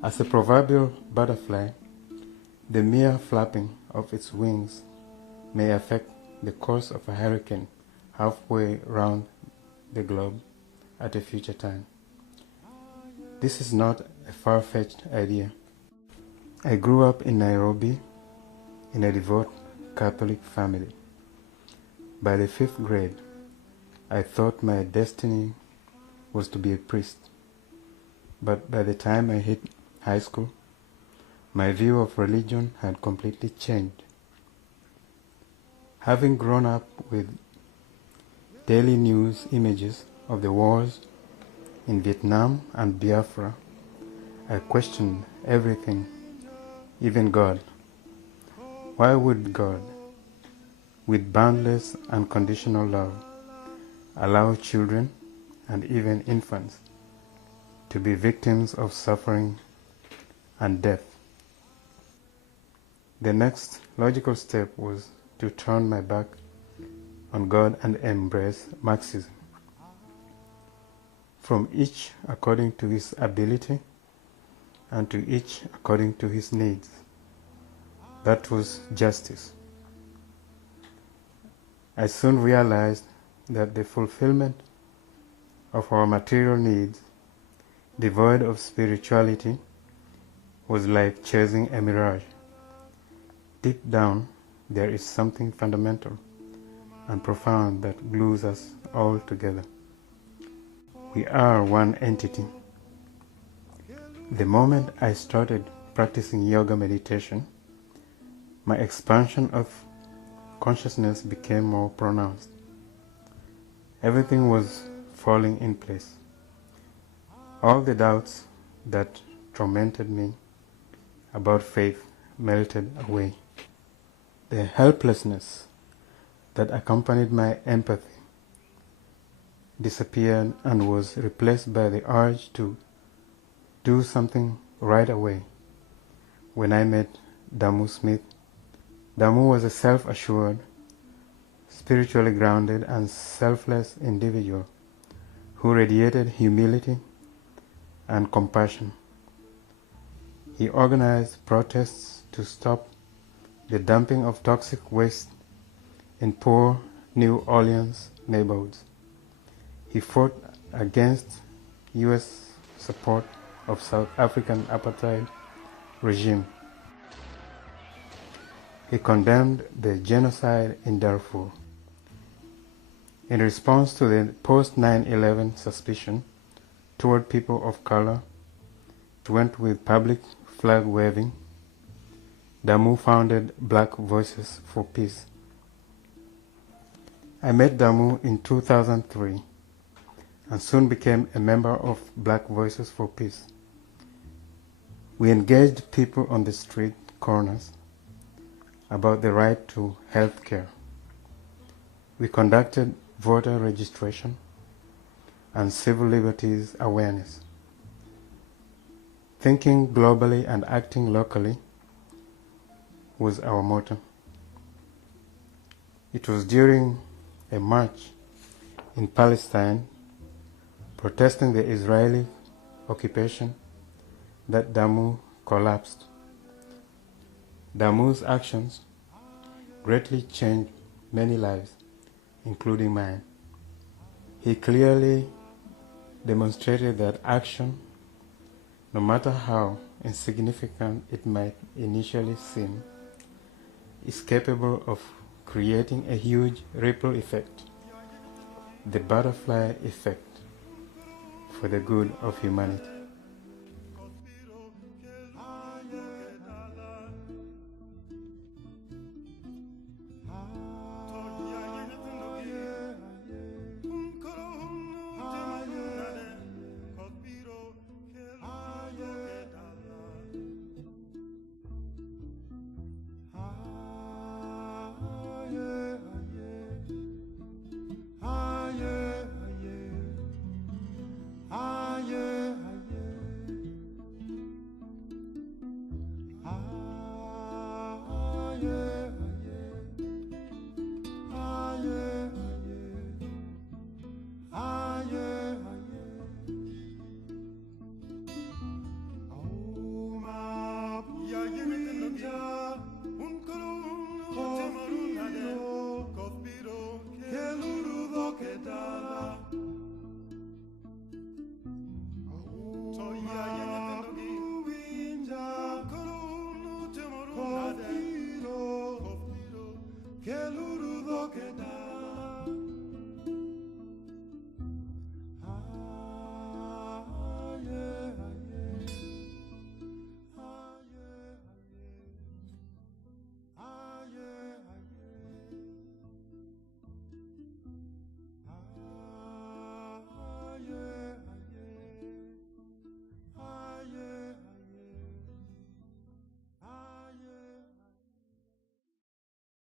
As a proverbial butterfly, the mere flapping of its wings may affect the course of a hurricane halfway round the globe at a future time. This is not a far-fetched idea. I grew up in Nairobi in a devout Catholic family. By the 5th grade, I thought my destiny was to be a priest. But by the time I hit high school, my view of religion had completely changed. Having grown up with daily news images of the wars in Vietnam and Biafra, I questioned everything, even God. Why would God, with boundless unconditional love, allow children and even infants to be victims of suffering and death? The next logical step was to turn my back on God and embrace Marxism. From each according to his ability and to each according to his needs. That was justice. I soon realized that the fulfillment of our material needs, devoid of spirituality, was like chasing a mirage. Deep down, there is something fundamental and profound that glues us all together. We are one entity. The moment I started practicing yoga meditation, my expansion of consciousness became more pronounced. Everything was falling in place. All the doubts that tormented me about faith melted away. The helplessness that accompanied my empathy disappeared and was replaced by the urge to do something right away. When I met Damu Smith, Damu was a self-assured, spiritually grounded and selfless individual who radiated humility and compassion. He organized protests to stop the dumping of toxic waste in poor New Orleans neighborhoods. He fought against U.S. support of South African apartheid regime. He condemned the genocide in Darfur. In response to the post-9/11 suspicion toward people of color, it went with public flag waving. Damu founded Black Voices for Peace. I met Damu in 2003 and soon became a member of Black Voices for Peace. We engaged people on the street corners about the right to health care. We conducted voter registration and civil liberties awareness. Thinking globally and acting locally was our motto. It was during a march in Palestine protesting the Israeli occupation that Damu collapsed. Damu's actions greatly changed many lives, including mine. He clearly demonstrated that action, no matter how insignificant it might initially seem, is capable of creating a huge ripple effect, the butterfly effect, for the good of humanity. Keluru do ke da